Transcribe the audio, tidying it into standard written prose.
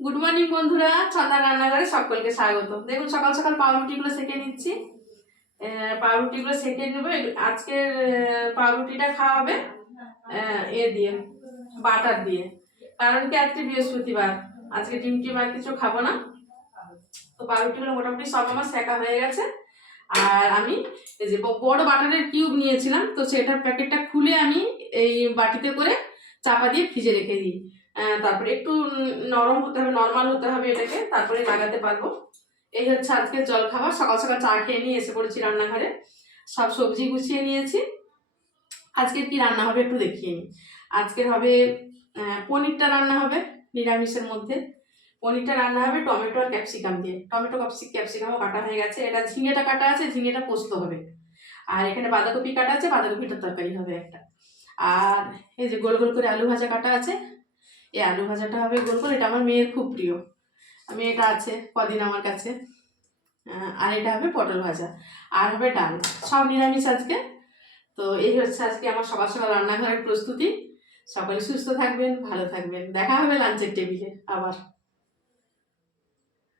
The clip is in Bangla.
গুড মর্নিং বন্ধুরা, ছন্দা রান্নাঘরে সকলকে স্বাগত। দেখুন সকাল সকাল পাউরুটিগুলো সেঁকে নিচ্ছি। পাউরুটিগুলো সেঁকে নেবো। আজকের পাউরুটিটা খাওয়া হবে এ দিয়ে, বাটার দিয়ে। কারণ কি আজকে বৃহস্পতিবার, আজকে ডিম টিম আর কিছু খাবো না। তো পাউরুটিগুলো মোটামুটি সব আমার সেঁকা হয়ে গেছে। আর আমি এই যে বড় বাটারের কিউব নিয়েছিলাম, তো সেটার প্যাকেটটা খুলে আমি এই বাটিতে করে চাপা দিয়ে ফ্রিজে রেখে দিই। তারপরে একটু নরম হতে হবে, নর্মাল হতে হবে এটাকে, তারপরে লাগাতে পারবো। এই হচ্ছে আজকের জল খাবার। সকাল সকাল চা খেয়ে নিয়ে এসে পড়েছি রান্নাঘরে, সব সবজি গুছিয়ে নিয়েছি। আজকের কি রান্না হবে একটু দেখিয়ে নিই। আজকের হবে পনিরটা রান্না হবে নিরামিষের মধ্যে। পনিরটা রান্না হবে টমেটো আর ক্যাপসিকাম দিয়ে। টমেটো ক্যাপসিকামও কাটা হয়ে গেছে। এটা ঝিঙেটা কাটা আছে, ঝিঙেটা পোস্ত হবে। আর এখানে বাঁধাকপি কাটা আছে, বাঁধাকপিটার তরকারি হবে একটা। আর এই যে গোল গোল করে আলু ভাজা কাটা আছে, এই আলু ভাজাটা হবে গোল গোল। এটা আমার মেয়ের খুব প্রিয়, মেয়েটা আছে কদিন আমার কাছে। আর এটা হবে পটল ভাজা, আর হবে ডাল। সব নিরামিষ আজকে। তো এই হচ্ছে আজকে আমার সকাল সকাল রান্নাঘরের প্রস্তুতি। সকলে সুস্থ থাকবেন, ভালো থাকবেন। দেখা হবে লাঞ্চের টেবিলে আবার।